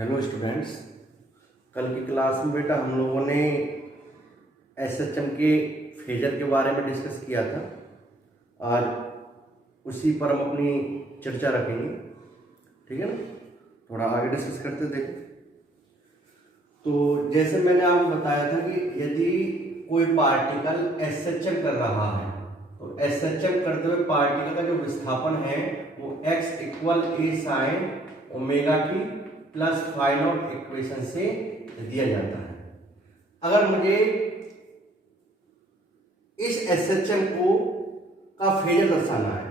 Hello students, कल की class में बेटा हम लोगों ने एसएचएम के फेजर के बारे में डिस्कस किया था। आज उसी पर हम अपनी चर्चा रखेंगे, ठीक है ना। थोड़ा आगे डिस्कस करते थे। तो जैसे मैंने आपको बताया था कि यदि कोई पार्टिकल एसएचएम कर रहा है तो एसएचएम करते हुए पार्टिकल का जो विस्थापन है वो x equal a sine omega t plus phi naught equation से दिया जाता है। अगर मुझे इस एसएचएम को का फेजर दर्शाना है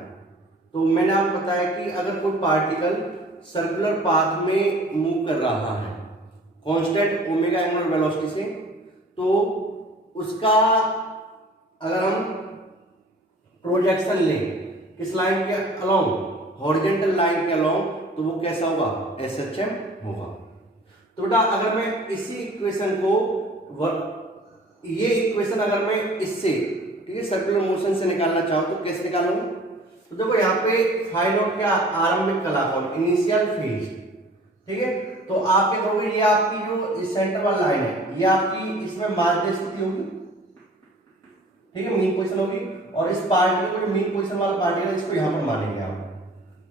तो मैंने आपको बताया कि अगर कोई पार्टिकल सर्कुलर पाथ में मूव कर रहा है कांस्टेंट ओमेगा एंगुलर वेलोसिटी से, तो उसका अगर हम प्रोजेक्शन लें किस लाइन के अलोंग, हॉरिजॉन्टल लाइन के अलोंग, तो वो कैसा होगा, एसएचएम होगा। तो बेटा अगर मैं इसी इक्वेशन को ये इक्वेशन अगर मैं इससे, ठीक है, सर्कुलर मोशन से निकालना चाहूं तो कैसे निकालूंगा। तो देखो यहाँ पे फाई नॉट क्या आरंभिक कलाकोण, इनिशियल फेज, ठीक है। तो आप क्या करोगे, ये आपकी जो सेंटर वाली लाइन है ये आपकी इसमें माध्य स्थिति होगी, ठीक है, मीन पोजीशन होगी। और इस पार्टिकल को मीन पोजीशन वाला पार्टिकल इसको यहाँ पर मानेंगे आप,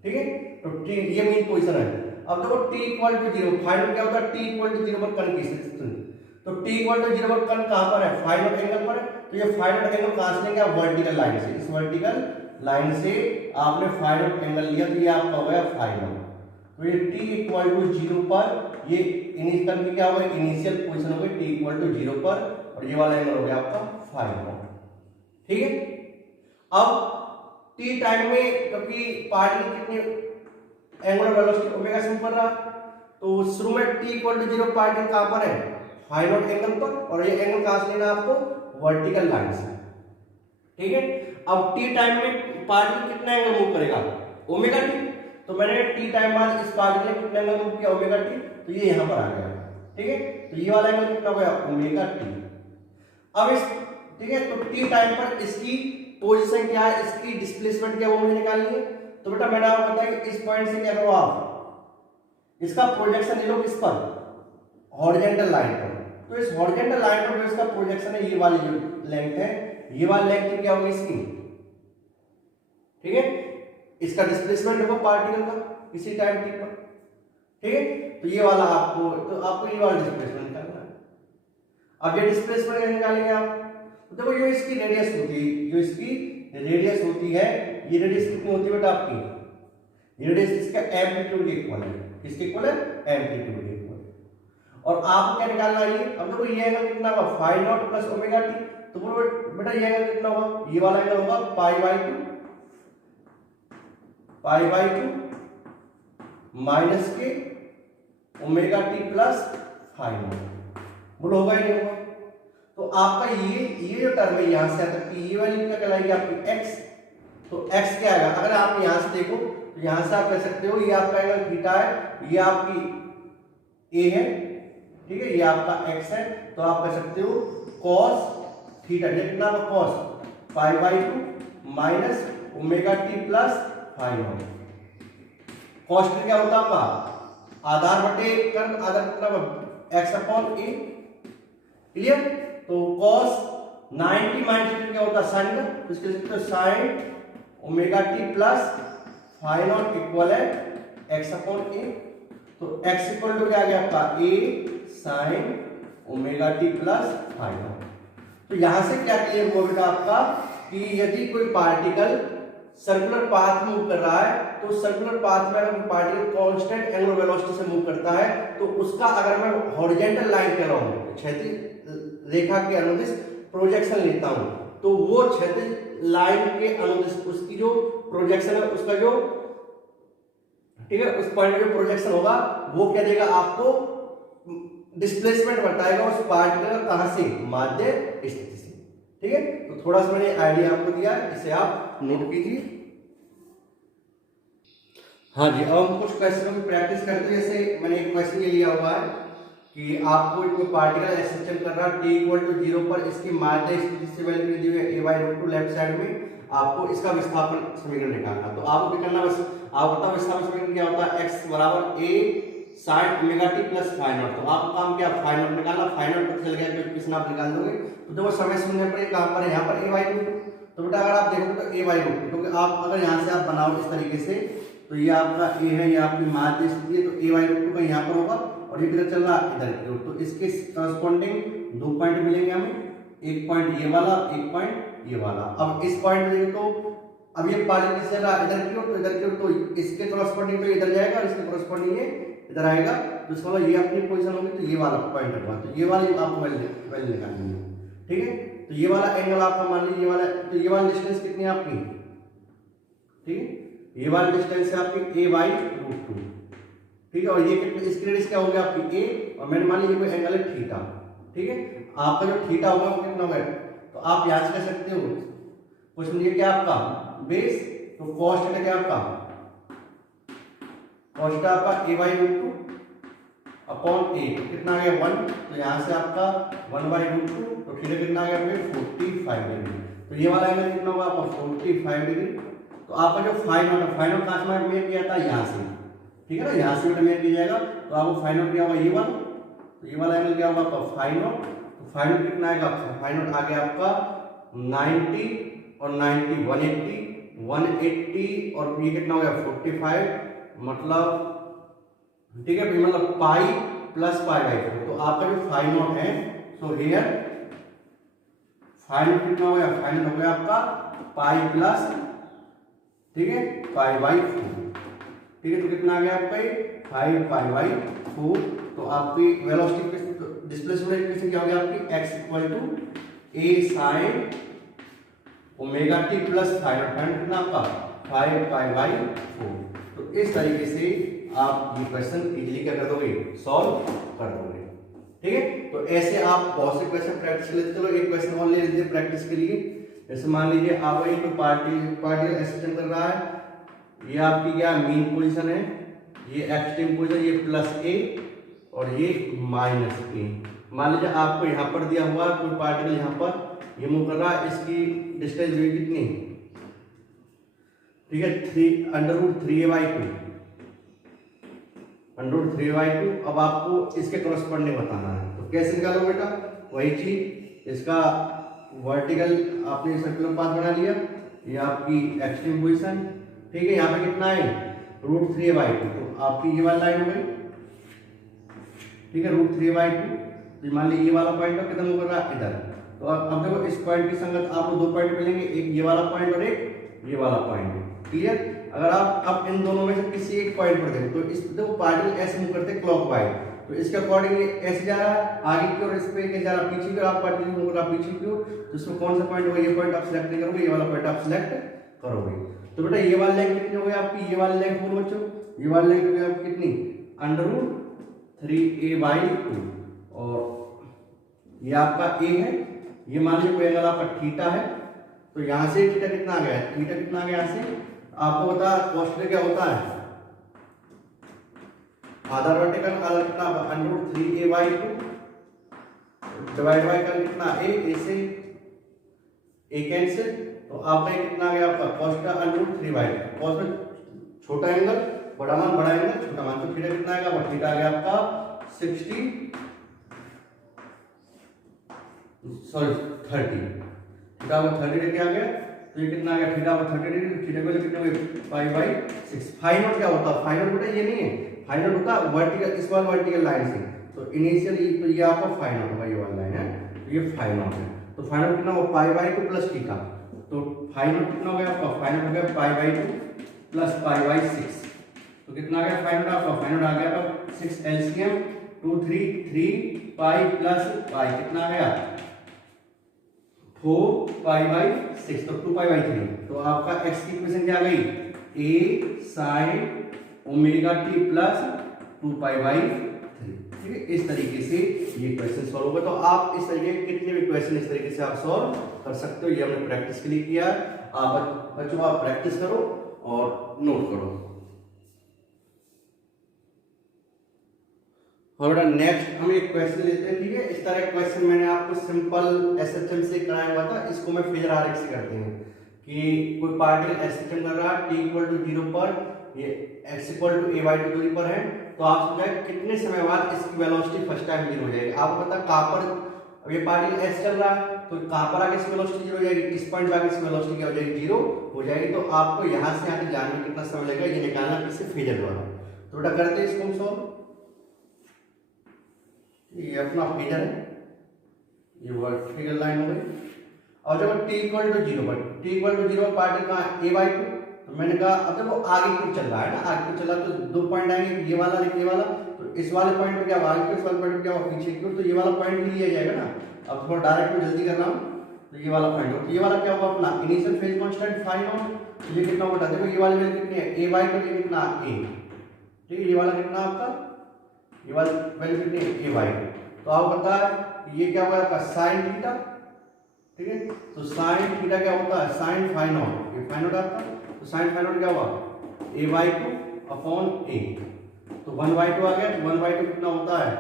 ठीक है। तो टी ये मीन पोजीशन है। अब देखो t equal to 0, phi naught क्या होता है, t इक्वल टू 0 पर कण की स्थिति। तो t इक्वल टू 0 पर कण कहां पर है, फाई नॉट एंगल पर है। तो ये फाई नॉट एंगल कहां से लेंगे आप, वर्टिकल लाइन से। इस वर्टिकल लाइन से आपने फाई नॉट एंगल लिया तो ये आपका हो गया फाई नॉट। तो ये t इक्वल टू 0 पर ये इनिशियल की क्या होगा, इनिशियल पोजीशन हो गई t इक्वल टू 0 पर, और ये वाला एंगल हो गया आपका फाई नॉट, ठीक है। अब t टाइम में क्योंकि पार्टिकल कितने एंगुलर वेलोसिटी ओमेगा से ऊपर रहा, तो शुरू में t इक्वल टू 0 पार्टिकल कहां पर है, फाई नॉट एंगल पर, और ये एंगल कहां से लेना आपको, वर्टिकल लाइन से, ठीक है। अब t टाइम में पार्टिकल कितना एंगल मूव करेगा, ओमेगा टी। तो मैंने t टाइम बाद इस पार्टिकल ने कितना एंगल मूव किया, ओमेगा टी, तो ये यहां पर आ गया, ठीक है। तो ये वाला एंगल कितना हो गया, ओमेगा टी। अब इस, ठीक है, तो t टाइम पर इसकी पोजीशन क्या है, इसकी डिस्प्लेसमेंट क्या है वो मुझे निकालनी है। तो बेटा मैंने आपको बताया कि इस पॉइंट से क्या करो, आप इसका प्रोजेक्शन ले लो किस पर, हॉरिजॉन्टल लाइन पर। तो इस हॉरिजॉन्टल लाइन पर जो इसका प्रोजेक्शन है, ये वाली जो लेंथ है, ये वाली लेंथ क्या होगी इसकी, ठीक है। इसका डिस्प्लेसमेंट होगा पार्टिकल का किसी टाइम t पर, ठीक है। तो ये वाला आपको, तो आपको ये वाला डिस्प्लेसमेंट निकालना है। अब ये डिस्प्लेसमेंट कैसे निकालेंगे आप, तो देखो जो इसकी रेडियस होती है, जो इसकी रेडियस होती है, ये रेडियस कितनी होती है बेटा आपकी, ये रेडियस इसका एम्पलीट्यूड के इक्वल है, किसके इक्वल है, एम्पलीट्यूड के इक्वल। और आपको क्या निकालना है, अब देखो ये एंगल कितना होगा, phi naught plus omega t. तो बोलो बेटा ये एंगल कितना होगा, ये वाला एंगल होगा pi by 2, pi by 2 minus k omega t plus phi naught. बोलो होगा ही नहीं होगा। तो आपका ये जो टर्म है यहां से आता है, ये वाली क्या कहलाएगी आपकी x। तो x क्या आएगा, अगर आप यहां से देखो तो यहां से आप कह सकते हो ये आपका एंगल थीटा है, ये आपकी a है, ठीक है, ये आपका x है। तो आप कह सकते हो cos थीटा, ये कितना होगा, cos pi by 2 minus omega t plus phi naught. cos क्या होता है आपका, आधार बटे कर्ण, आधार कितना x अपॉन a, क्लियर। तो cos 90 माइनस क्या होता है, sin, तो इसके लिखते हैं sin omega t plus phi naught equal है x अपॉन a। तो x इक्वल टू क्या आ गया आपका, a sin omega t plus phi naught. तो यहां से क्या क्लियर हुआ बेटा आपका कि यदि कोई पार्टिकल सर्कुलर पाथ मूव कर रहा है, तो सर्कुलर पाथ में अगर पार्टिकल कांस्टेंट एंगुलर वेलोसिटी से मूव करता है, तो उसका अगर मैं हॉरिजॉन्टल लाइन कह रहा हूं, क्षैतिज रेखा के अनुदिश प्रोजेक्शन लेता हूं, तो वो क्षैतिज लाइन के अनुदिश उसकी जो प्रोजेक्शन है, उसका जो, ठीक है, उस पॉइंट जो प्रोजेक्शन होगा वो क्या देगा आपको, डिस्प्लेसमेंट बताएगा उस पार्टिकल का कहां से, माध्य स्थिति से, ठीक है। तो थोड़ा सा मैंने आइडिया आपको दिया, इसे आप नोट कीजिए। हाँ जी, अब हम कुछ क्वेश्चनों की प्रैक्टिस करते हैं। जैसे मैंने एक क्वेश्चन ये लिया हुआ है कि आपको कोई पार्टिकल एसएचएम कर रहा है t इक्वल टू 0 पर, इसकी माध्य स्थिति से वैल्यू दी हुई है a by root 2 left side में, आपको इसका विस्थापन समीकरण निकालना। तो आपको क्या करना, बस आप बताओ विस्थापन समीकरण क्या होता है, x बराबर a sine omega t plus phi naught. तो आप काम क्या, फाई नॉट निकालना, फाई नॉट पता चल गया तो इक्वेशन आप निकाल दोगे। तो देखो समय शून्य पर कहां पर है, यहाँ पर a बाई रूट 2। तो बेटा अगर आप देखोगे तो a बाई रूट 2, क्योंकि आप अगर यहाँ से आप बनाओ इस तरीके से तो ये आपका a है, ये आपकी माध्य स्थिति है, तो a बाई रूट 2 का यहाँ पर होगा और ये किधर चल रहा है, इधर की ओर। तो इसके करस्पॉन्डिंग 2 पॉइंट मिलेंगे हमें, एक पॉइंट ये वाला, एक पॉइंट ये वाला। अब इस पॉइंट में तो अब ये पार्टिकल चल रहा है इधर की ओर, तो इधर की ओर, तो इसके करस्पॉन्डिंग तो इधर जाएगा और इसके करस्पॉन्डिंग ये इधर आएगा। तो इसका मतलब ये अपनी पोजीशन होगी, तो ये वाला पॉइंट होगा, तो ये वाली आपको वैल्यू निकालनी है, ठीक है। तो ये वाला एंगल आपका मान लीजिए ये वाला, तो ये वाला डिस्टेंस कितनी है आपकी, ठीक है, ये वाला डिस्टेंस है आपकी a बाई रूट 2, ठीक है। और ये कितने, इसकी रेडियस क्या हो गया आपकी a, और मैंने मान लीजिए कोई एंगल है थीटा, ठीक है। आपका जो थीटा होगा वो कितना होगा, तो आप याद कर सकते हो, क्वेश्चन ये क्या आपका बेस, तो कॉस थीटा क्या आपका, कॉस थीटा आपका a by root 2 upon a, कितना आ गया 1, तो यहाँ से आपका 1 बाई रूट 2, तो थीटा कितना आ गया आपके 45 डिग्री। तो ये वाला एंगल कितना होगा आपका 45 डिग्री। तो आपका जो फाई नॉट है, फाई नॉट कहाँ से मेयर किया था, यहाँ से, ठीक है ना, यहाँ से मेयर किया जाएगा। तो आपको फाई नॉट क्या होगा ये वाला, तो ये वाला एंगल क्या होगा आपका फाई नॉट, तो फाई नॉट कितना आएगा, फाई नॉट आ गया आपका 90 और 90 180 और ये कितना हो गया 45, मतलब ठीक है, मतलब पाई प्लस पाई बाई 4। तो आपका जो फाई नॉट है, तो हियर फाई नॉट कितना हो गया, फाई नॉट हो गया आपका पाई प्लस, ठीक है, पाई बाई 4, ठीक है। तो कितना आ गया आपका 5 पाई बाई 4। तो आपकी वेलोसिटी डिस्प्लेसमेंट इक्वेशन क्या हो गया आपकी, x equal to a sine omega t plus phi naught, phi naught कितना आपका 5 पाई बाई 4। तो इस तरीके से आप ये क्वेश्चन इजीली क्या कर दोगे, सॉल्व कर दोगे, ठीक है। तो ऐसे आप बहुत से क्वेश्चन प्रैक्टिस कर लेते। चलो एक क्वेश्चन और ले लेते हैं प्रैक्टिस के लिए। जैसे मान लीजिए आप वही तो पार्टिकल ऐसे चल कर रहा है, ये आपकी क्या मीन पोजीशन है, ये एक्सट्रीम पोजीशन, ये प्लस a और ये माइनस a। मान लीजिए आपको यहाँ पर दिया हुआ कोई पार्टिकल यहाँ पर ये मूव कर रहा है, इसकी डिस्टेंस हुई कितनी, ठीक है, 3 √3a/2 √3a/2। अब आपको इसके करस्पॉन्डिंग बताना है, तो कैसे निकालो बेटा, वही चीज, इसका वर्टिकल आपने सर्कुलर पाथ बना लिया, ये आपकी एक्सट्रीम पोजीशन, ठीक है। यहाँ पे कितना है √3a/2, तो आपकी ये वाली लाइन हो गई, ठीक है, √3a/2। तो मान लीजिए ये वाला पॉइंट कितना मूव कर रहा है इधर। तो अब देखो इस पॉइंट की संगत आपको 2 पॉइंट मिलेंगे, एक ये वाला पॉइंट और एक ये वाला पॉइंट, क्लियर। अगर आप अब इन दोनों में से किसी एक पॉइंट पर देखो, तो इस देखो पार्टिकल ऐसे मूव करते हैं क्लॉकवाइज, तो इसके अकॉर्डिंग ऐसे जा रहा है आगे की ओर, इस पे कैसे जा रहा है पीछे की ओर, आप पार्टिकल मूव कर रहा है पीछे की ओर। तो इसमें कौन सा पॉइंट होगा, ये पॉइंट आप सिलेक्ट नहीं करोगे, ये वाला पॉइंट आप सिलेक्ट करोगे। तो बेटा ये वाली लेंथ कितनी हो गई आपकी, ये वाली लेंथ बोलो बच्चों, ये वाली लेंथ हो गई आपकी कितनी, √3a/2, और ये आपका a है, ये मान लीजिए कोई एंगल आपका थीटा है, तो यहाँ से थीटा कितना आ गया, थीटा कितना आ गया यहाँ से, आपको पता है cos थीटा क्या होता है, आधा वर्टिकल आधा कितना √3a/2 डिवाइड बाय कर कितना a से a कैंसिल, तो आपका कितना आ गया आपका cos थीटा √3/2। cos में छोटा एंगल बड़ा मान, बड़ा एंगल छोटा मान, तो थीटा कितना आएगा, थीटा आ गया आपका 30, थीटा 30 डिग्री आ गया। तो ये कितना आ गया, थीटा 30 डिग्री, थीटा को कितना हो गया पाई/6। फाई नॉट क्या होता है, फाई नॉट बेटा ये नहीं है, फाई नॉट होता है वर्टिकल, इस वाली वर्टिकल लाइन से, तो इनिशियल तो ये आपका फाई नॉट होगा, ये वाला लाइन है, तो ये फाई नॉट है। तो फाई नॉट कितना होगा पाई/2 प्लस थीटा, तो फाई नॉट कितना हो गया आपका, फाई नॉट हो गया पाई/2 प्लस पाई/6। तो कितना आ गया फाई नॉट आपका, फाई नॉट आ गया आपका 6 एलसीएम 2 3 पाई प्लस पाई कितना आ गया 4 पाई/6, तो 2 पाई/3। तो आपका x की इक्वेशन क्या आ गई, a sin omega t plus 2 पाई/3, ठीक है। इस तरीके से ये क्वेश्चन सॉल्व होगा। तो आप इस तरीके के कितने भी क्वेश्चन इस तरीके से आप सॉल्व कर सकते हो, ये हमने प्रैक्टिस के लिए किया। आप बच्चों आप प्रैक्टिस करो और नोट करो। और नेक्स्ट हम एक क्वेश्चन लेते हैं, ठीक है। इस तरह क्वेश्चन मैंने आपको सिंपल एसएचएम से कराया हुआ था, इसको मैं फेजर आरेख से करते हैं कि कोई पार्टिकल एक्सलेशन कर रहा है टी इक्वल टू 0 पर, ये x इक्वल टू a/2 दूरी पर है, तो आप समझाए कितने समय बाद इसकी वेलोसिटी फर्स्ट टाइम 0 हो जाएगी। आपको पता कहाँ पर अब ये पार्टिकल s चल रहा है, तो कहाँ पर आगे इसकी वेलोसिटी 0 हो जाएगी, इस पॉइंट पर आगे इसकी वेलोसिटी क्या हो जाएगी, 0 हो जाएगी। तो आपको यहाँ से यहाँ तक जाने में कितना समय लगेगा ये निकालना किससे, फेजर द्वारा। तो बेटा करते हैं इसको हम सॉल्व। ये अपना फेजर है, ये वर्टिकल लाइन हो गई। और जब t इक्वल टू 0 पर, t इक्वल टू 0 पार्टिकल कहाँ a/2, तो मैंने कहा अब देखो आगे क्यों चल रहा है ना, आगे क्यों चल रहा है तो दो पॉइंट आएंगे, ये वाला ये वाला, तो इस वाले पॉइंट पे क्या होगा आगे, इस वाले पॉइंट पे क्या होगा पीछे की ओर, तो ये वाला पॉइंट भी लिया जाएगा ना। अब थोड़ा डायरेक्ट में जल्दी कर रहा हूँ, तो ये वाला पॉइंट हो, तो ये वाला क्या होगा अपना initial phase constant phi naught, तो ये कितना होगा देखो, ये वाली वैल्यू कितनी है a/2, ये कितना a, ठीक है, ये वाला कितना आपका, ये वाली वैल्यू कितनी है a/2। तो आपको पता है ये क्या होगा आपका साइन थीटा, ठीक है, तो साइन थीटा क्या होता है, साइन फाई नॉट, ये फाई नॉट आपका, तो साइन फाई नॉट क्या हुआ a/2 अपॉन a, तो 1/2 आ गया, तो 1/2 कितना होता है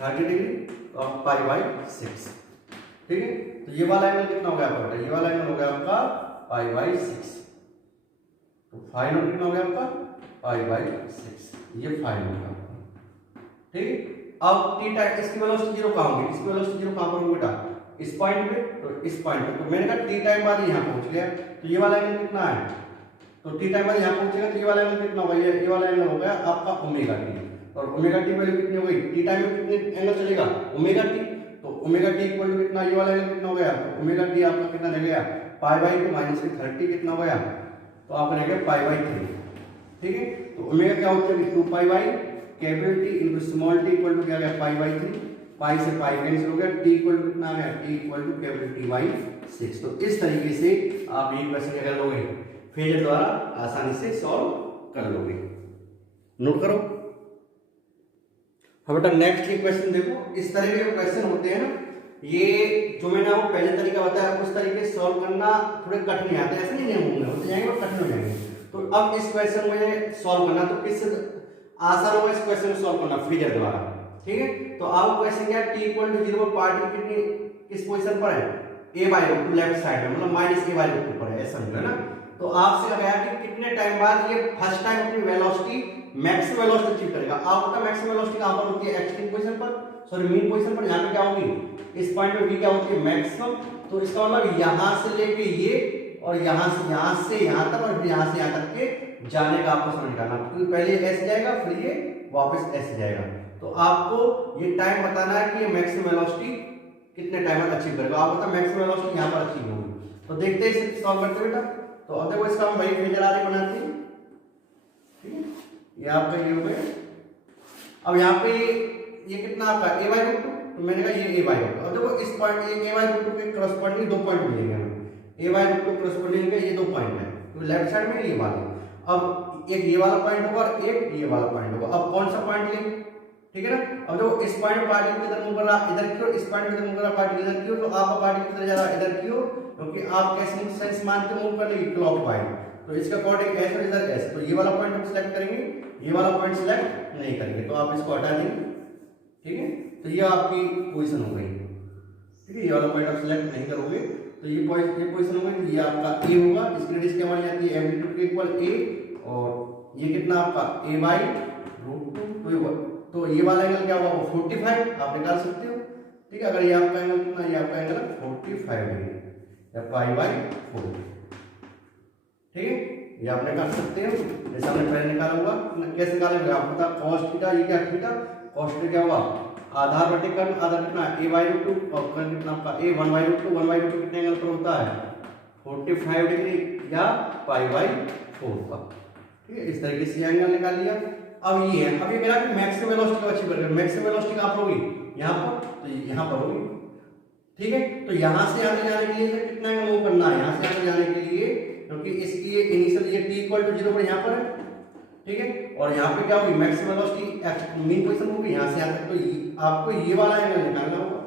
30 डिग्री और π/6, ठीक है। तो ये वाला एंगल कितना हो गया आपका, ये वाला एंगल हो गया आपका π/6, तो फाई नॉट कितना हो गया आपका π/6, ये फाई नॉट आपका, ठीक है। अब थीटा इसकी वेलोसिटी 0 कहां होगी, इसकी वेलोसिटी 0 कहां पर होगी बेटा, इस पॉइंट पे, तो इस पॉइंट पे, तो मैंने कहा t टाइम बाद यहां पहुंच गया, तो ये वाला एंगल कितना है, तो t टाइम बाद यहां पहुंचेगा, तो ये वाला एंगल कितना होगा, ये वाला एंगल हो गया आपका ओमेगा टी, और ओमेगा टी वैल्यू कितनी हो गई, t टाइम में कितने एंगल चलेगा ओमेगा टी, तो ओमेगा टी इक्वल टू कितना, ये वाला एंगल कितना हो गया, तो ओमेगा टी आपका कितना रह गया π/2 माइनस 30 कितना हो गया, तो आपका रह गया π/3, ठीक है। तो ओमेगा क्या होता है 2π capital T into small T equal to क्या गया π/3, पाई से पाई कैंसिल हो गया, t इक्वल टू कितना आ गया, t equal to capital T/6। तो इस तरीके से आप ये क्वेश्चन क्या कर लोगे, फेजर द्वारा आसानी से सॉल्व कर लोगे। नोट करो। अब बेटा नेक्स्ट ये क्वेश्चन देखो, इस तरह के जो क्वेश्चन होते हैं ना, ये जो मैंने आपको पहले तरीका बताया उस तरीके से सॉल्व करना थोड़े कठिन आते हैं, ऐसे नहीं होंगे, होते जाएंगे और कठिन हो जाएंगे। तो अब इस क्वेश्चन में सॉल्व करना तो किससे आसान होगा, इस क्वेश्चन को सॉल्व करना फेजर द्वारा, ठीक है। तो आप क्वेश्चन क्या t इक्वल टू 0 पर पार्टिकल कितनी किस पोजीशन पर है, a/2 लेफ्ट साइड में, मतलब -a/2 पर है, ऐसा समझो ना। तो आपसे कहा कि कितने टाइम बाद ये फर्स्ट टाइम अपनी वेलोसिटी मैक्सिमम वेलोसिटी अचीव करेगा। आपका मैक्सिमम वेलोसिटी कहां पर होती है, एक्सट्रीम पोजीशन पर, सॉरी मीन पोजीशन पर, यहां पे क्या होगी, इस पॉइंट पे भी क्या होती है मैक्सिमम, तो इसका मतलब यहां से लेके ये और यहां से यहां तक और यहां से यहां तक के जाने का आपको समझ निकालना, क्योंकि पहले s जाएगा फिर ये वापस s जाएगा। तो आपको ये टाइम बताना है कि ये मैक्सिमम वेलोसिटी कितने टाइम में अचीव करेगा। आप बता मैक्सिमम वेलोसिटी यहां पर अचीव होगी। तो देखते हैं इसे सॉल्व करते बेटा। तो अब देखो इसका हम वही फेजर आरेख बनाते हैं, ठीक है, ये आपका ये हो गया। अब यहाँ पे ये कितना आपका a/2, तो मैंने कहा ये a/2। अब देखो इस पॉइंट ये a/2 के क्रॉसपोंडिंग दो पॉइंट मिलेंगे हमें, a/2 के क्रॉसपोंडिंग के ये दो पॉइंट है, तो लेफ्ट साइड में ये वाला, अब एक ये वाला पॉइंट होगा और एक ये वाला पॉइंट होगा। अब कौन सा पॉइंट लें, ठीक है ना। अब देखो इस पॉइंट पार्टिकल किधर मूव कर रहा है, इधर की ओर, इस पॉइंट पे इधर मूव कर रहा है पार्टिकल इधर की ओर, तो आपका पार्टिकल किधर जा रहा है, इधर की ओर, क्योंकि आप कैसे सेंस मानते मूव करने की, क्लॉकवाइज। तो इसका अकॉर्डिंग एस और इधर एस, तो ये वाला पॉइंट हम सिलेक्ट करेंगे, ये वाला पॉइंट सिलेक्ट नहीं करेंगे, तो आप इसको हटा देंगे, ठीक है। तो ये आपकी पोजीशन हो गई, ठीक है, ये वाला पॉइंट आप सिलेक्ट नहीं करोगे, तो ये पोजीशन हो गई। ये आपका ए होगा, इसकी रेडियस क्या मानी जाती है, एम्पलीट्यूड के इक्वल ए, और ये कितना आपका a/√2, तो ये वाला एंगल क्या होगा 45 आप निकाल सकते हो, ठीक है। अगर ये आपका एंगल कितना, ये आपका एंगल 45 डिग्री या π/4, ठीक है, ये आप निकाल सकते हो। जैसे हमने पहले निकाला हुआ, कैसे निकालेंगे आप बता, cos थीटा, ये क्या थीटा, cos थीटा क्या हुआ आधार बटे कर्ण, आधार कितना a/√2 और कर्ण कितना आपका a 1/√2, 1/√2 कितने एंगल पर होता है 45 डिग्री या π/4 पर, ठीक है। इस तरीके से एंगल निकाल लिया। अब ये है, अब ये कह रहा है कि मैक्सिमम वेलोसिटी को अचीव करेगा, मैक्सिमम वेलोसिटी कहां पर होगी, यहां पर, तो यहां पर होगी, ठीक है। तो यहां से आगे जाने के लिए कितना एंगल मूव करना है, यहां से आगे जाने के लिए, क्योंकि इसकी ये इनिशियल ये t इक्वल टू 0 पर यहां पर है, ठीक है, और यहां पे क्या होगी मैक्सिमम वेलोसिटी मीन पोजीशन होगी यहां से यहां तक, तो आपको ये वाला एंगल निकालना होगा।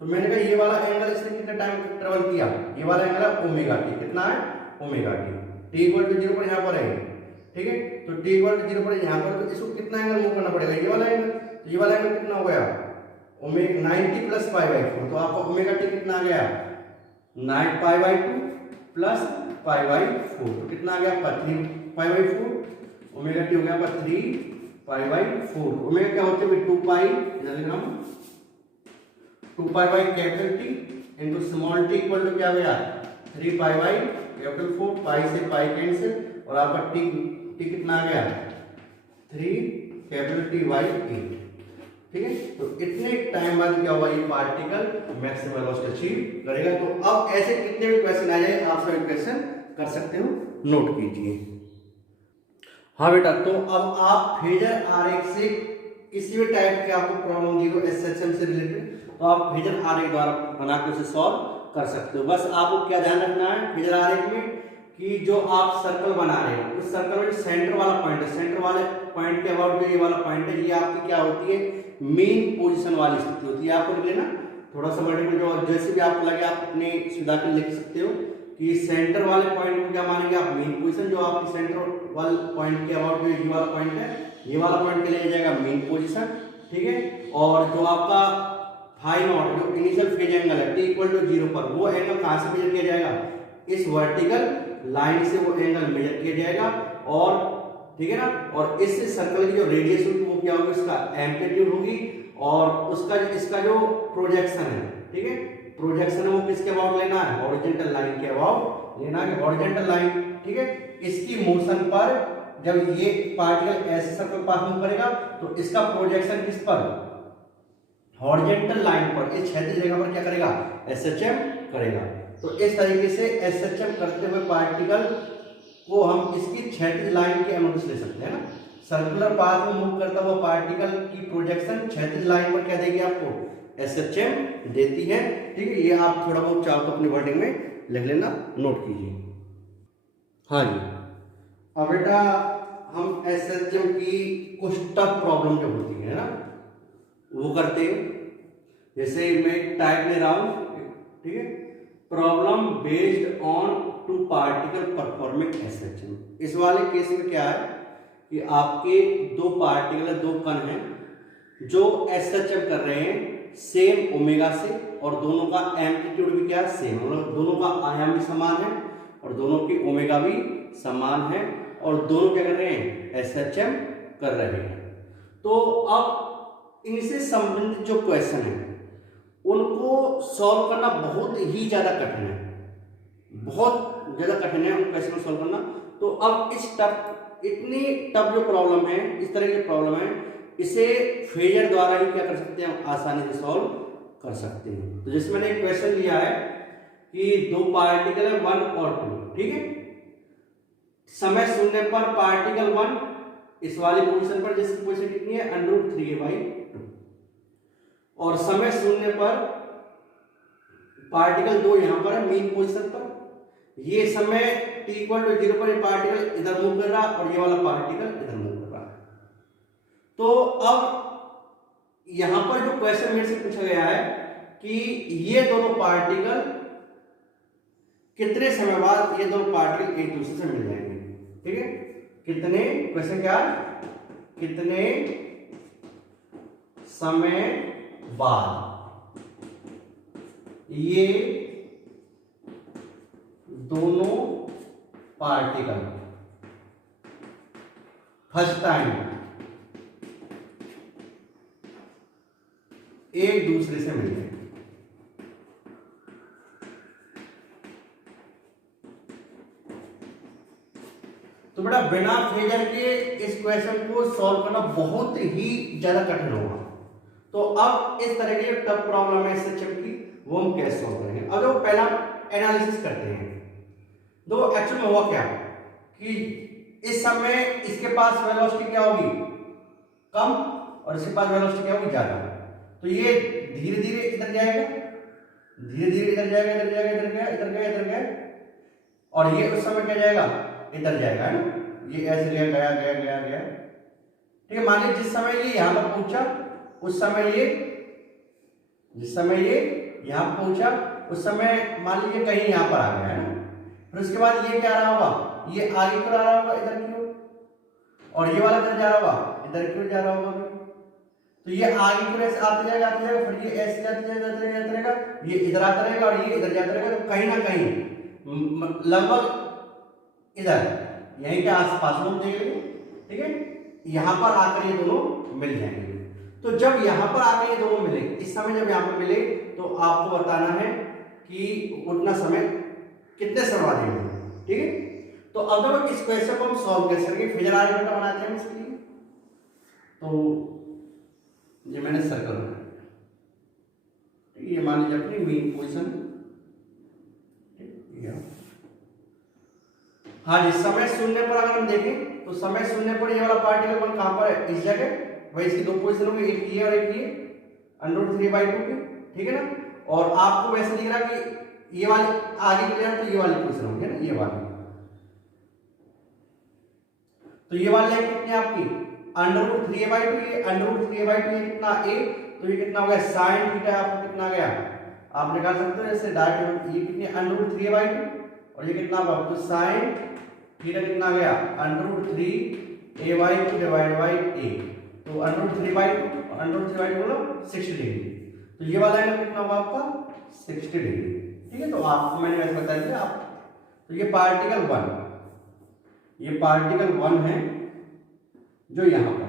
तो मैंने कहा ये वाला एंगल इसने कितना टाइम ट्रेवल किया, ये वाला एंगल है ओमेगा टी, कितना है omega t, t equal to 0 पर यहां पर है, ठीक है। तो t इक्वल टू 0 पर यहां पर, तो इसको कितना एंगल मूव करना पड़ेगा, ये वाला एंगल, तो ये वाला एंगल कितना हो गया ओमेगा 90 + π/4, तो आपका ओमेगा टी कितना आ गया 9 π/2, प्लस पाई बाई 4। तो कितना आ गया आपका 3 पाई बाई 4, ओमेगा टी हो गया आपका 3 पाई बाई 4। ओमेगा क्या होते हैं 2 पाई, इधर लिख रहा हूं 2 pi by capital T into small T equal to क्या हो गया 3 पाई बाई कैपिटल 4, पाई से पाई कैंसिल और आपका टी कितना आ गया 3 कैपिटल टी बाई 8। ठीक है, तो इतने टाइम बाद क्या होगा ये पार्टिकल मैक्सिमम वेलोसिटी अचीव करेगा। तो अब ऐसे कितने भी क्वेश्चन आ जाए आप सभी क्वेश्चन कर सकते हो, नोट कीजिए। हाँ बेटा, तो अब आप फेजर आरेख से किसी भी टाइप के आपको प्रॉब्लम दी हो एसएचएम से रिलेटेड, तो आप फेजर आरेख द्वारा बना के उसे सॉल्व कर सकते हो। बस आपको क्या ध्यान रखना है फेजर आरेख में कि जो आप सर्कल बना रहे हैं उस सर्कल में सेंटर वाला पॉइंट है, सेंटर वाले पॉइंट के अबाउट ये वाला पॉइंट है, ये आपकी क्या होती है मेन पोजीशन वाली स्थिति होती है। आपको लिख लेना थोड़ा सा बड़े में, जो जैसे भी आपको लगे आप अपने सुविधा के लिख सकते हो कि सेंटर वाले पॉइंट को क्या मानेंगे आप मेन पोजीशन, जो आपकी सेंटर वाले पॉइंट के अबाउट ये वाला पॉइंट है, ये वाला पॉइंट के लिए जाएगा मेन पोजीशन। ठीक है, और जो आपका फाई नॉट जो इनिशियल फेज एंगल है t इक्वल टू 0 पर, वो एंगल कहां से मेजर किया जाएगा इस वर्टिकल लाइन से वो एंगल मेजर किया जाएगा। और ठीक है ना, और इस सर्कल की जो रेडियस होगी वो क्या होगी इसका एम्पलीट्यूड होगी, और उसका इसका जो प्रोजेक्शन है, ठीक है प्रोजेक्शन है वो किसके अबाउट लेना है हॉरिजॉन्टल लाइन के अबाउट लेना है, हॉरिजॉन्टल लाइन। ठीक है, इसकी मोशन पर जब ये पार्टिकल ऐसे सर्कल पास मूव करेगा तो इसका प्रोजेक्शन किस पर हॉरिजॉन्टल लाइन पर, इस क्षैतिज रेखा पर क्या करेगा एसएचएम करेगा। तो इस तरीके से एसएचएम करते हुए पार्टिकल को हम इसकी क्षैतिज लाइन के अनुरूप ले सकते हैं ना। सर्कुलर पाथ में मूव करता हुआ पार्टिकल की प्रोजेक्शन क्षैतिज लाइन पर क्या देगी आपको एसएचएम देती है। ठीक है, ये आप थोड़ा बहुत चाहो तो अपनी वर्डिंग में लिख लेना, नोट कीजिए। हाँ जी, अब बेटा हम एसएचएम की कुछ टफ प्रॉब्लम जो होती है ना वो करते हैं। जैसे मैं टाइप ले रहा हूं, ठीक है, problem based on two particle performing SHM. इस वाले केस में क्या है कि आपके दो पार्टिकल दो कण हैं जो एसएचएम कर रहे हैं सेम ओमेगा से, और दोनों का एम्पलीट्यूड भी क्या है सेम, मतलब दोनों का आयाम भी समान है और दोनों की ओमेगा भी समान है, और दोनों क्या कर रहे हैं एसएचएम कर रहे हैं। तो अब इनसे संबंधित जो क्वेश्चन है उनको सॉल्व करना बहुत ही ज्यादा कठिन है, बहुत ज्यादा कठिन है उन क्वेश्चन को सॉल्व करना। तो अब इस इतनी टफ जो प्रॉब्लम है, इस तरह की प्रॉब्लम है, इसे फेजर द्वारा ही क्या कर सकते हैं आसानी से सॉल्व कर सकते हैं। तो जैसे मैंने एक क्वेश्चन लिया है कि दो पार्टिकल है 1 और 2, ठीक है, समय शून्य पर पार्टिकल 1 इस वाली पोजीशन पर, जिसकी पोजीशन कितनी है √3a/2, और समय शून्य पर पार्टिकल 2 यहां पर है मेन पोजीशन पर। ये समय t इक्वल टू 0 पर ये पार्टिकल इधर मूव कर रहा है और ये वाला पार्टिकल इधर मूव कर रहा है। तो अब यहां पर जो क्वेश्चन मेरे से पूछा गया है कि ये दोनों पार्टिकल कितने समय बाद ये दोनों पार्टिकल एक दूसरे से मिल जाएंगे। ठीक है, कितने क्वेश्चन क्या कितने समय बाद ये दोनों पार्टिकल फर्स्ट टाइम एक दूसरे से मिलते हैं। तो बेटा बिना फेजर के इस क्वेश्चन को सॉल्व करना बहुत ही ज्यादा कठिन होगा। तो अब इस तरह की टफ प्रॉब्लम है एसएचएम की, वो हम कैसे सॉल्व करेंगे। अब जो पहला एनालिसिस करते हैं, तो एक्चुअल में हुआ क्या कि इस समय इसके पास वेलोसिटी क्या होगी कम और इसके पास वेलोसिटी क्या होगी ज्यादा। तो ये धीरे धीरे इधर जाएगा, धीरे धीरे इधर जाएगा, इधर जाएगा, इधर गया, इधर गया, इधर गया, और ये उस समय क्या जाएगा इधर जाएगा, है ना, ये ऐसे गया गया गया गया गया। ठीक है, मान लीजिए जिस समय ये यहां पर पहुंचा उस समय ये, जिस समय ये यहां पहुंचा उस समय मान लीजिए कहीं यहां पर आ गया, है ना, फिर उसके बाद ये क्या रहा होगा, ये आगे क्यों आ रहा होगा इधर क्यों, और ये वाला इधर जा रहा होगा इधर क्यों जा रहा होगा। तो ये आगे क्यों ऐसे आते जाएगा, फिर ये ऐसे जाते जाएगा, ये इधर आता रहेगा और ये इधर जाता रहेगा। तो कहीं ना कहीं लगभग इधर यहीं के आसपास में देख लेंगे, ठीक है। यहां पर आकर ये दोनों मिल जाएंगे। तो जब यहां पर आकर ये दोनों मिले, इस समय जब यहां पर मिले तो आपको बताना है कि उतना समय कितने सर्वाधिक है, ठीक है। तो अब इस क्वेश्चन को हम सॉल्व कैसे करेंगे, फेजर आर्गुमेंट बनाते हैं इसके लिए। तो ये मैंने सर्कल बनाया, ये मान लीजिए अपनी मेन पोजीशन। हाँ जी, समय शून्य पर अगर हम देखें तो समय शून्य पर ये वाला पार्टिकल वन कहां पर है, इस जगह। वही इसकी दो पोजीशन होगी, एक ये और एक ये, √3/2 की, ठीक है ना। और आपको वैसे दिख रहा कि ये वाली आगे की जाए तो ये वाली पोजीशन होगी ना, ये वाली। तो ये वाली लाइन कितनी आपकी √3/2, ये √3/2 ये कितना a, तो ये कितना हो गया sin थीटा, आपको कितना आ गया आप निकाल सकते हो जैसे डायरेक्ट। ये कितनी √3/2 और ये कितना होगा, तो sin थीटा कितना आ गया √3a/2 डिवाइड बाय a। तो √3/2 मतलब 60 डिग्री। तो ये वाला एंगल कितना होगा आपका 60 डिग्री, ठीक है। तो आपको मैंने वैसे बता दिया आप। तो ये पार्टिकल 1 है जो यहां पर है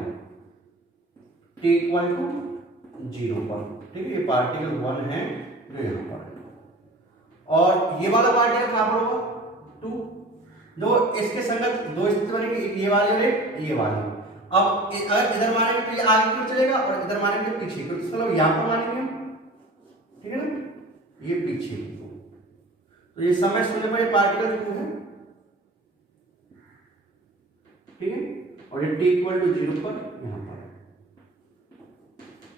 t = 0 पर, ठीक है। ये पार्टिकल 1 है जो यहां पर है। और ये वाला पार्टिकल कहां पर होगा 2, जो इसके संगत दो स्थिति बनेगी, एक ये वाली और एक ये वाली। अब अगर इधर मानेंगे तो ये आगे की ओर चलेगा और इधर मानेंगे तो पीछे की ओर, इसका मतलब यहां पर मानेंगे, ठीक है ना, ये पीछे की ओर। तो ये समय शून्य पर ये पार्टिकल 2 है, ठीक है। और ये t = 0 पर यहां पर है,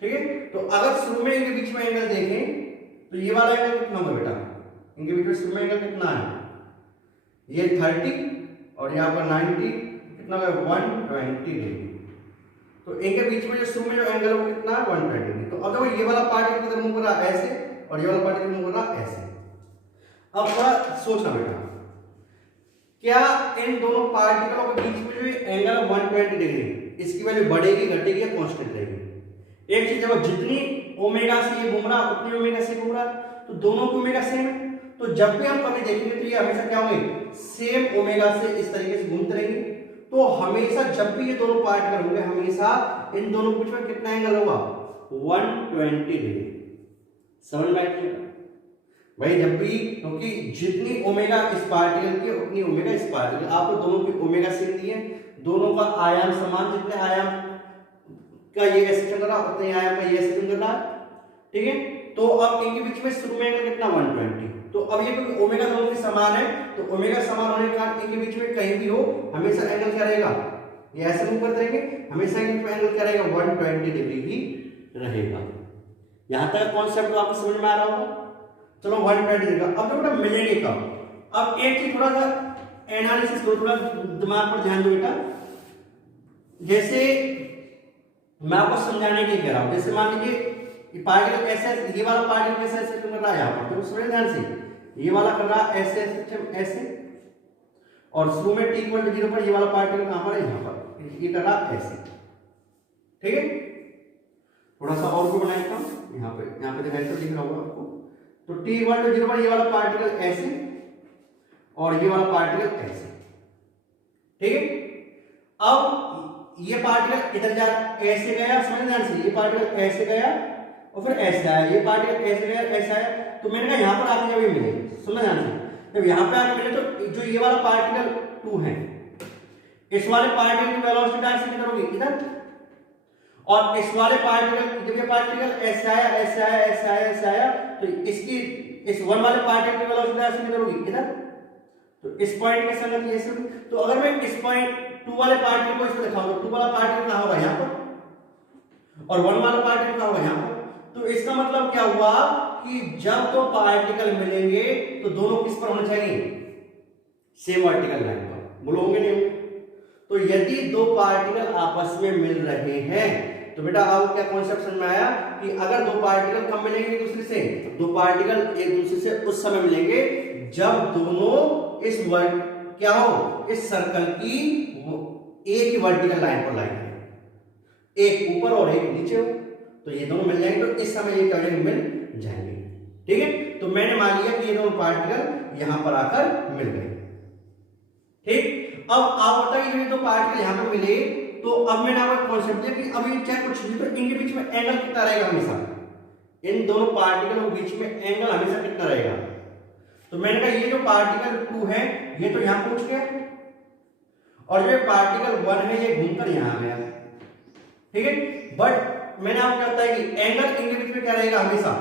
ठीक है। तो अगर शुरू में इनके बीच में एंगल देखें तो ये वाला एंगल कितना होगा बेटा, इनके बीच में शुरू में एंगल कितना है, ये 30 और यहाँ पर 90, कितना होगा 120 डिग्री। तो इनके बीच में जो शुरू में जो एंगल है वो कितना है 120 डिग्री। तो अगर ये वाला पार्टिकल किधर मूव कर रहा है ऐसे और ये वाला पार्टिकल मूव कर रहा है ऐसे। अब थोड़ा सोचना बेटा, क्या इन दोनों पार्टिकलों के बीच में जो एंगल है 120 डिग्री, इसकी वैल्यू बढ़ेगी घटेगी या कांस्टेंट रहेगी। एक चीज जब जितनी ओमेगा से ये घूम रहा उतनी ओमेगा से घूम रहा, तो दोनों की ओमेगा सेम है। तो जब भी हम कभी देखेंगे तो ये हमेशा क्या होंगे, सेम ओमेगा से इस तरीके से घूमते रहेंगे। तो हमेशा जब भी ये दोनों पार्टिकल होंगे, हमेशा इन दोनों के बीच में कितना एंगल होगा 120 डिग्री। समझ में आएगी भाई, जब भी, क्योंकि जितनी ओमेगा इस पार्टिकल की उतनी ओमेगा इस पार्टिकल, आपको दोनों की ओमेगा सेम दी है, दोनों का आयाम समान, जितने आयाम का ये ऐसे चल रहा उतने आयाम का ये ऐसे चल रहा, ठीक है। तो अब इनके बीच में शुरू में एंगल कितना 120। तो अब ये क्योंकि ओमेगा दोनों के समान है, तो ओमेगा समान होने के कारण इनके बीच में कहीं भी हो हमेशा एंगल क्या रहेगा, ये ऐसे मूव करते रहेंगे, हमेशा इनके बीच में एंगल क्या रहेगा 120 डिग्री ही रहेगा। यहां तक कॉन्सेप्ट आपको समझ में आ रहा होगा। चलो 120 डिग्री का अब बेटा मिलेंगे कब। अब एक चीज थोड़ा सा एनालिसिस करो, थोड़ा दिमाग पर ध्यान दो बेटा। जैसे मैं आपको समझाने के लिए कह रहा हूं, जैसे मान लीजिए ये पार्टिकल ऐसे, ये वाला पार्टिकल ऐसे ऐसे कर रहा है यहां पर, तो समझ ध्यान से, ये वाला कर रहा है ऐसे ऐसे, और शुरू में t = 0 पर ये वाला पार्टिकल कहां पर है, यहां पर, ये कर रहा है ऐसे, ठीक है। थोड़ा सा और को बनाएगा यहां पे वेक्टर दिख रहा होगा आपको। तो t = 0 पर ये वाला पार्टिकल ऐसे और ये वाला पार्टिकल ऐसे, ठीक है। अब ये पार्टिकल इधर जा ऐसे गया, समझ ध्यान से, ये पार्टिकल ऐसे गया और फिर ऐसे आया, ये पार्टिकल ऐसे गया ऐसे आया। तो मैंने कहा यहां पर आके जब ये मिले, सुनना ध्यान से, जब यहां पे आके मिले तो जो ये वाला पार्टिकल 2 है, इस वाले पार्टिकल की वेलोसिटी डायरेक्शन किधर होगी, इधर। और इस वाले पार्टिकल, जब ये पार्टिकल ऐसे आया ऐसे आया ऐसे आया ऐसे आया, तो इसकी इस 1 वाले पार्टिकल की वेलोसिटी डायरेक्शन किधर होगी, इधर। तो इस पॉइंट के संगत ये होगी। तो अगर मैं इस पॉइंट 2 वाले पार्टिकल को इसमें दिखाऊं तो 2 वाला पार्टिकल कहां होगा, यहां पर, और 1 वाला पार्टिकल कहां होगा, यहां पर। तो इसका मतलब क्या हुआ कि जब दो पार्टिकल मिलेंगे तो दोनों किस पर होने चाहिए, सेम वर्टिकल लाइन पर, बोलो होंगे नहीं होंगे। तो यदि दो पार्टिकल आपस में मिल रहे हैं तो बेटा आपको क्या कॉन्सेप्ट समझ में आया कि अगर दो पार्टिकल कब मिलेंगे एक दूसरे से, दो पार्टिकल एक दूसरे से उस समय मिलेंगे जब दोनों इस क्या हो, इस सर्कल की एक ही वर्टिकल लाइन पर लाइन है, एक ऊपर और एक नीचे हो, तो ये दोनों मिल जाएंगे। तो इस समय ये क्या मिल जाएंगे, ठीक है। तो मैंने मान लिया कि ये दोनों पार्टिकल यहां पर आकर मिल गए। ठीक, अब आप बताइए ये दो पार्टिकल यहां पर मिले, तो अब मैंने आपको कॉन्सेप्ट दिया कि अब ये चाहे कुछ भी, तो इनके बीच में एंगल कितना रहेगा हमेशा, इन दोनों पार्टिकल के बीच में एंगल हमेशा कितना रहेगा। तो मैंने कहा ये जो पार्टिकल 2 है ये तो यहां पहुंच गया, और जो पार्टिकल 1 है ये घूमकर यहां आ गया। ठीक है, बट मैंने आपको क्या बताया कि एंगल इनके बीच में क्या रहेगा, हमेशा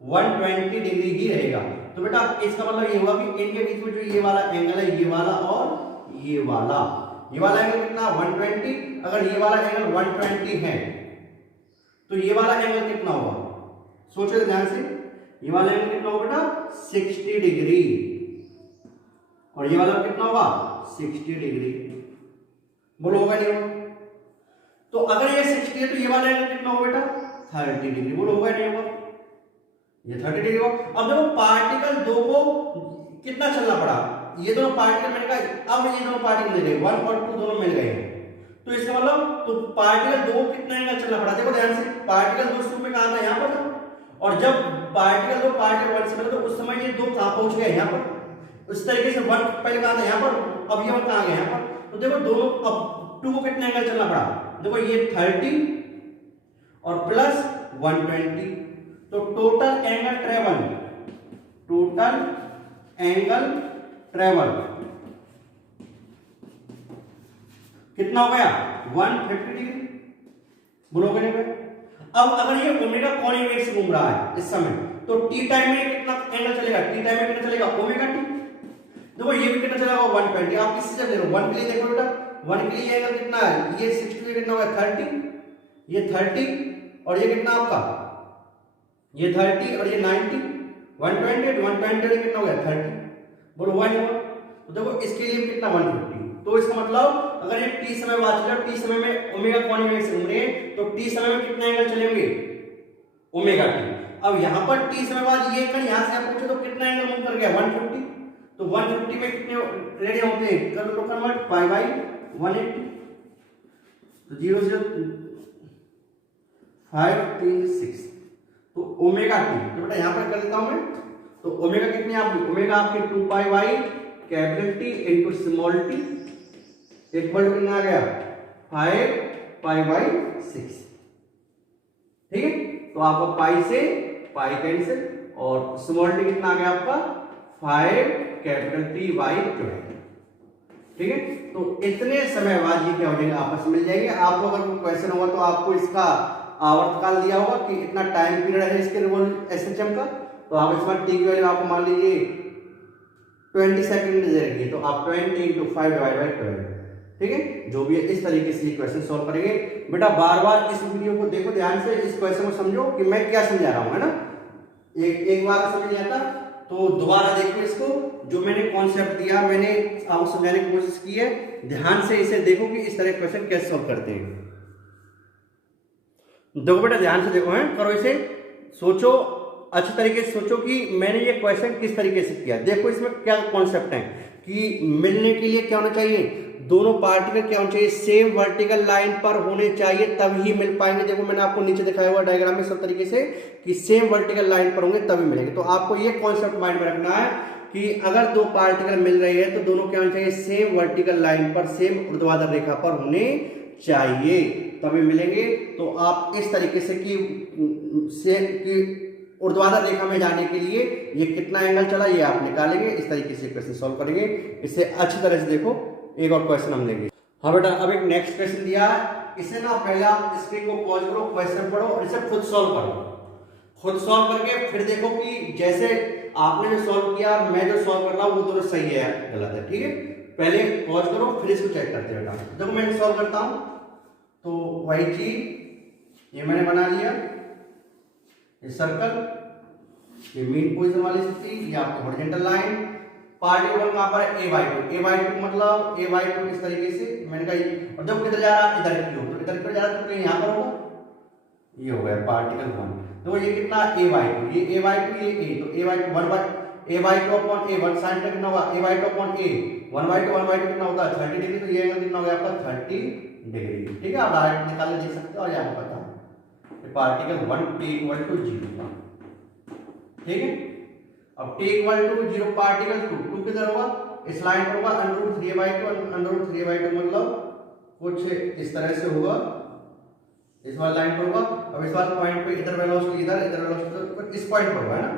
120 डिग्री ही रहेगा। तो बेटा इसका मतलब ये हुआ कि इनके बीच में जो ये वाला एंगल है, ये वाला और ये वाला एंगल कितना 120। अगर ये वाला एंगल 120 है तो ये वाला एंगल कितना होगा, सोचो ध्यान से, ये वाला एंगल कितना होगा बेटा 60 डिग्री, और ये वाला कितना होगा 60 डिग्री। बोलो होगा नहीं होगा? तो अगर ये 60 है तो ये वाला एंगल कितना होगा बेटा 30 डिग्री। बोलो होगा नहीं होगा? ये 30 डिग्री होगा। अब देखो पार्टिकल 2 को कितना चलना पड़ा, ये दोनों पार्टिकल मैंने कहा अब ये दोनों पार्टिकल मिल गए, 1 और 2 दोनों मिल गए हैं, तो इसका मतलब तो पार्टिकल 2 को कितना एंगल चलना पड़ा, देखो ध्यान से, पार्टिकल 2 शुरू में कहां था, यहां पर था, और जब पार्टिकल 2 पार्टिकल 1 से मिला तो उस समय ये 2 कहां पहुंच गए, यहां पर। उस तरीके से 1 पहले कहां था, यहां पर, अब ये 1 कहां गया, यहां पर। तो देखो दोनों, अब 2 को कितना एंगल चलना पड़ा, देखो ये 30 और प्लस 120, तो टोटल एंगल ट्रेवल कितना हो गया 150 डिग्री। बोलोगे नहीं भाई? अब अगर ये ओमेगा कोणीय वेग से घूम रहा है इस समय, तो टी टाइम में कितना एंगल चलेगा, टी टाइम में कितना चलेगा ओमेगा टी। देखो ये भी कितना चलेगा 120। आप किससे चल रहे हो, 1 के लिए देखो बेटा, 1 के लिए एंगल कितना है, ये 60 कितना होगा 30, ये 30 और ये कितना आपका, ये 30 और ये 90, 120 120 कितना हो गया 30। बोलो 1 होगा? तो देखो इसके लिए कितना 150। तो इसका मतलब अगर ये टी समय बाद चले, टी समय में ओमेगा कोणीय वेग से घूम रहे हैं, तो टी समय में कितने एंगल चलेंगे ओमेगा टी। अब यहां पर टी समय बाद ये कण यहां से पूछे तो कितना एंगल मूव कर गया 150, तो 150 में कितने रेडियन होते हैं, कर लो कन्वर्ट पाई बाई 180, तो 0 0 5 3 6, तो ओमेगा टी, तो बेटा यहां पर कर देता हूं मैं, तो ओमेगा कितनी आपकी, ओमेगा आपके 2 pi by capital T into small T equal to कितना आ गया 5 पाई बाई 6। ठीक है, तो आपको पाई से पाई कैंसिल, और स्मॉल टी कितना आ गया आपका 5 कैपिटल टी बाई 12। ठीक है, तो इतने समय बाद ये क्या हो जाएंगे, आपस में मिल जाएंगे। आपको अगर कोई क्वेश्चन होगा तो आपको इसका आवर्तकाल दिया होगा कि इतना टाइम पीरियड है इसके एसएचएम का, तो आप इस बार टी की वैल्यू आपको मान लीजिए 20 सेकंड दे रखी है, तो आप 20 × 5 डिवाइड बाई 12। ठीक है, जो भी है इस तरीके से ये क्वेश्चन सॉल्व करेंगे। बेटा बार बार इस वीडियो को देखो ध्यान से, इस क्वेश्चन को समझो कि मैं क्या समझा रहा हूं, है ना। एक बार समझ नहीं आता तो दोबारा देखो इसको, जो मैंने कॉन्सेप्ट दिया मैंने आपको समझाने की कोशिश की है, ध्यान से इसे देखो कि इस तरह के क्वेश्चन कैसे सॉल्व करते हैं। देखो बेटा ध्यान से देखो, है करो इसे, सोचो अच्छे तरीके से सोचो कि मैंने ये क्वेश्चन किस तरीके से किया। देखो इसमें क्या कॉन्सेप्ट है कि मिलने के लिए क्या होना चाहिए, दोनों पार्टिकल क्या होना चाहिए, सेम वर्टिकल लाइन पर होने चाहिए तभी मिल पाएंगे। देखो मैंने आपको नीचे दिखाया हुआ डायग्राम में सब तरीके से कि सेम वर्टिकल लाइन पर होंगे तभी मिलेंगे। तो आपको ये कॉन्सेप्ट माइंड में रखना है कि अगर दो पार्टिकल मिल रहे हैं तो दोनों क्या होना चाहिए, सेम वर्टिकल लाइन पर, सेम ऊर्ध्वाधर रेखा पर होने चाहिए तभी मिलेंगे। तो आप इस तरीके से कि ऊर्ध्वाधर रेखा में जाने के लिए ये कितना एंगल चला ये आप निकालेंगे, इस तरीके से क्वेश्चन सॉल्व करेंगे। इसे अच्छी तरह से देखो, एक और क्वेश्चन हम लेंगे। हाँ बेटा अब एक नेक्स्ट क्वेश्चन दिया है, इसे ना पहले आप स्क्रीन को पॉज करो, क्वेश्चन पढ़ो और इसे खुद सॉल्व करो। खुद सॉल्व करके फिर देखो कि जैसे आपने जो सॉल्व किया और मैं जो सॉल्व कर रहा हूँ वो दोनों सही है या गलत है। ठीक है, पहले पॉज करो फिर इसको चेक करते हैं। बेटा देखो मैं सॉल्व करता हूँ, तो वही चीज ये मैंने बना लिया, ये सर्कल, ये मीन पोजीशन वाली स्थिति, ये आपकी हॉरिजॉन्टल लाइन, पार्टिकल कहां पर है a/2, a/2 मतलब a/2 इस तरीके से मैंने कहा, और जब किधर जा रहा है इधर की ओर, तो इधर किधर जा रहा है तो कहीं यहां पर होगा, ये हो गया पार्टिकल 1। तो ये कितना a/2, ये a/2 ये a, तो a/2 a/2 upon a 1 sin कितना होगा a/2 अपॉन a 1/2 कितना होता है 30 डिग्री, तो ये एंगल कितना हो गया आपका 30 डिग्री। ठीक है, आप डायरेक्ट निकाल के देख सकते हो और यहाँ पता है पार्टिकल 1 p = 0। ठीक है, अब t इक्वल टू 0 पार्टिकल 2 किधर होगा, इस लाइन पर होगा √3/2 मतलब कुछ इस तरह से होगा, इस वाली लाइन पर होगा। अब इस वाले पॉइंट पे इधर वेलोसिटी इधर वेलोसिटी इस पॉइंट पर होगा ना,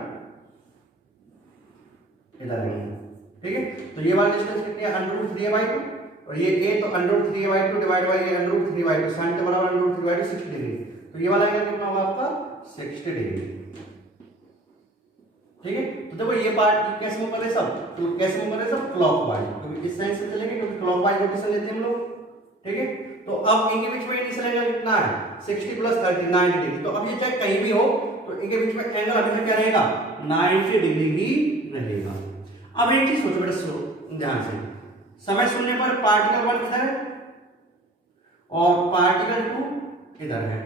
इधर नहीं, ठीक है। तो ये वाला डिस्टेंस कितनी है, √3/2 और ये a तो √3/2 डिवाइड बाय √3/2 sin के बराबर √3/2 60 डिग्री। तो ये वाला एंगल कितना होगा आपका 60 डिग्री, ठीक है। तो देखो ये पार्ट कैसे मूव कर रहे सब, तो कैसे मूव कर रहे सब क्लॉकवाइज, तो इस साइड से चलेंगे क्योंकि क्लॉकवाइज रोटेशन लेते हैं हम लोग, ठीक है। तो अब इनके बीच में इनिशियल एंगल कितना है 60 + 30 90 डिग्री। तो अब ये चाहे कहीं भी हो तो इनके बीच में एंगल हमेशा क्या रहेगा 90 डिग्री ही रहेगा। अब एक चीज सोचो बेटा, ध्यान से, समय शून्य पर पार्टिकल 1 किधर है और पार्टिकल 2 इधर है,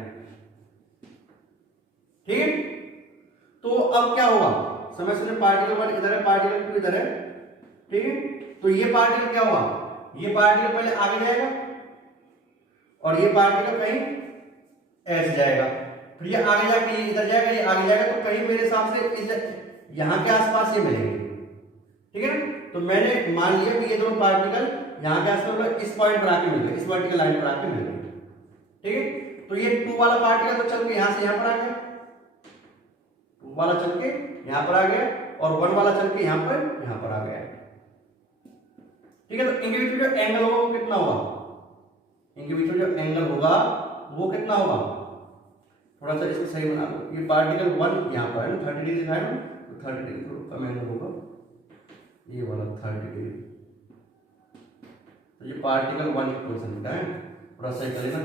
ठीक है। तो अब क्या होगा, समय शून्य पार्टिकल 1 इधर है, पार्टिकल 2 इधर है, ठीक है। तो ये पार्टिकल क्या होगा, ये पार्टिकल पहले आगे जाएगा और ये पार्टिकल कहीं ऐसे जाएगा, फिर ये आगे जाके ये इधर जाएगा, ये आगे जाएगा, तो कहीं मेरे हिसाब से यहाँ के आसपास ये मिलेंगे, ठीक है ना। तो मैंने मान लिया कि ये दोनों पार्टिकल यहाँ के आसपास इस पॉइंट पर आके मिल गए, इस वर्टिकल लाइन पर आके मिल गए, ठीक है। तो ये 2 वाला पार्टिकल तो चल के यहाँ से यहाँ पर आ गया, 2 वाला चल के यहाँ पर आ गया और 1 वाला चल के यहाँ पर आ गया, ठीक है। तो इनके बीच में जो एंगल होगा वो कितना होगा, इनके बीच में जो एंगल होगा वो कितना होगा, थोड़ा सा इसको सही बना लो। ये पार्टिकल 1 यहाँ पर है ना 30 डिग्री दिखाया ना, तो 30 डिग्री थोड़ा कम एंगल होगा, ये वाला 30 डिग्री। तो ये पार्टिकल 1 की पोजीशन बेटा है, थोड़ा सही करें ना,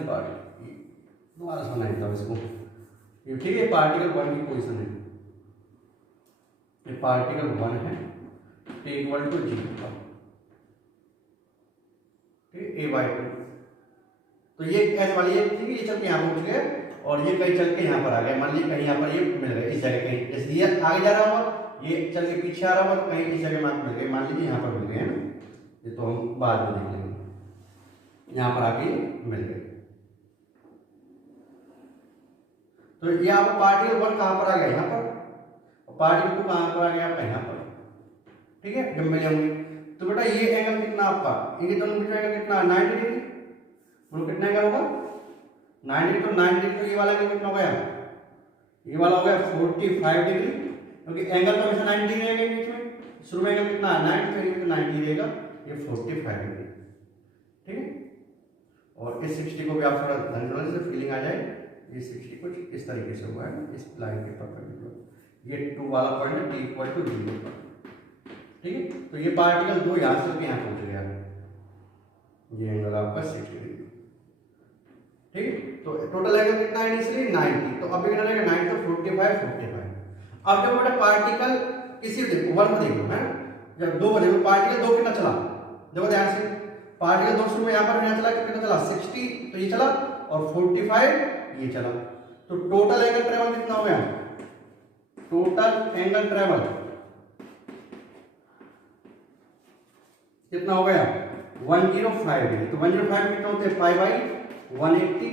दोबारा से बनाया था इसको, ये ठीक है। पार्टिकल 1 की पोजीशन है, ये पार्टिकल 1 है, t इक्वल टू 0 का, ठीक है, a/2। तो ये ऐसे वाली ये ठीक है, ये चल के यहाँ पहुंच गए और ये कहीं चल के यहाँ पर आ गया, मान लीजिए कहीं यहाँ पर ये मिल गए इस जगह कहीं, जैसे ये आगे जा रहा होगा, ये चल के पीछे आ रहा होगा, तो कहीं इस जगह मिल गए, मान लीजिए यहाँ पर मिल गए ना, ये तो हम बाद में देख लेंगे, यहाँ पर आके मिल गए। तो ये आपको पार्टिकल 1 कहाँ पर आ गया, यहाँ पर, और पार्टिकल 2 कहाँ पर आ गया आपका यहाँ पर, ठीक है, जब मिले होंगे। तो बेटा ये एंगल कितना आपका, इनके दोनों बीच में एंगल कितना 90 डिग्री, बोलो कितना एंगल होगा 90 डिग्री। तो 90 डिग्री तो ये वाला एंगल कितना हो गया, ये वाला हो गया 45 डिग्री, क्योंकि एंगल तो हमेशा 90 डिग्री रहेगा बीच में, शुरू में एंगल कितना 90 तो 90 रहेगा, ये 45 डिग्री, ठीक है। और इस 60 को भी आप थोड़ा ध्यान से फीलिंग आ जाए, ये 60 कुछ इस तरीके से हुआ है इस लाइन के परपेंडिकुलर, ये 2 वाला पॉइंट t इक्वल टू 0 पर, ठीक है। तो ये पार्टिकल 2 यहाँ से यहाँ पहुंच गया, ये एंगल आपका 60 डिग्री, ठीक है। तो टोटल एंगल कितना है इनिशियली 90, तो अब कितना रहेगा 90 तो 45। अब जब बेटा पार्टिकल किसी देखो 1 को देखो है, जब 2 बजे पार्टिकल 2 कितना चला, देखो ध्यान से, पार्टिकल 2 शुरू में यहाँ पर चला, कितना चला 60, तो ये चला और 45 ये चला, तो टोटल एंगल ट्रेवल कितना हो गया, टोटल एंगल ट्रेवल कितना हो गया 105 डिग्री। तो 105 कितना होते हैं π/180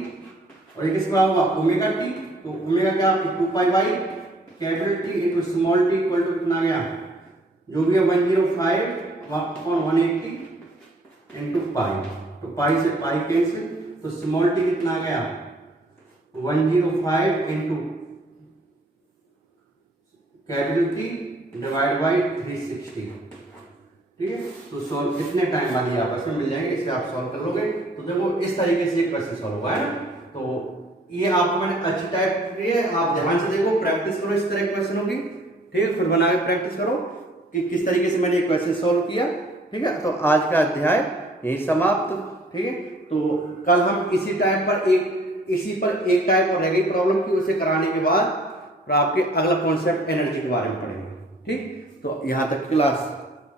और ये किसका होगा ओमेगा टी, तो ओमेगा क्या 2π/T into small t equal to कितना आ गया, जो भी है 105/180 इनटू पाई, तो पाई से पाई कैंसिल, तो स्मॉल t कितना आ गया 105 into capital T divide by 360, ठीक है। तो सॉल्व कितने टाइम बाद ये आपस में मिल जाएंगे, इसे आप सॉल्व कर लोगे। तो देखो इस तरीके से क्वेश्चन सॉल्व हुआ है ना, तो ये आपको मैंने अच्छी टाइप की है, आप ध्यान से देखो, प्रैक्टिस करो, इस तरह क्वेश्चन होगी, ठीक है। फिर बना के प्रैक्टिस करो कि किस तरीके से मैंने ये क्वेश्चन सॉल्व किया, ठीक है। तो आज का अध्याय यही समाप्त, ठीक है। तो कल हम इसी टाइप पर एक टाइप और रह गई प्रॉब्लम की, उसे कराने के बाद फिर आपके अगला कॉन्सेप्ट एनर्जी के बारे में पढ़ेंगे, ठीक। तो यहाँ तक क्लास,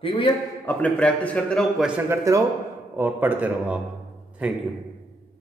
ठीक भैया। अपने प्रैक्टिस करते रहो, क्वेश्चन करते रहो और पढ़ते रहो आप। Thank you.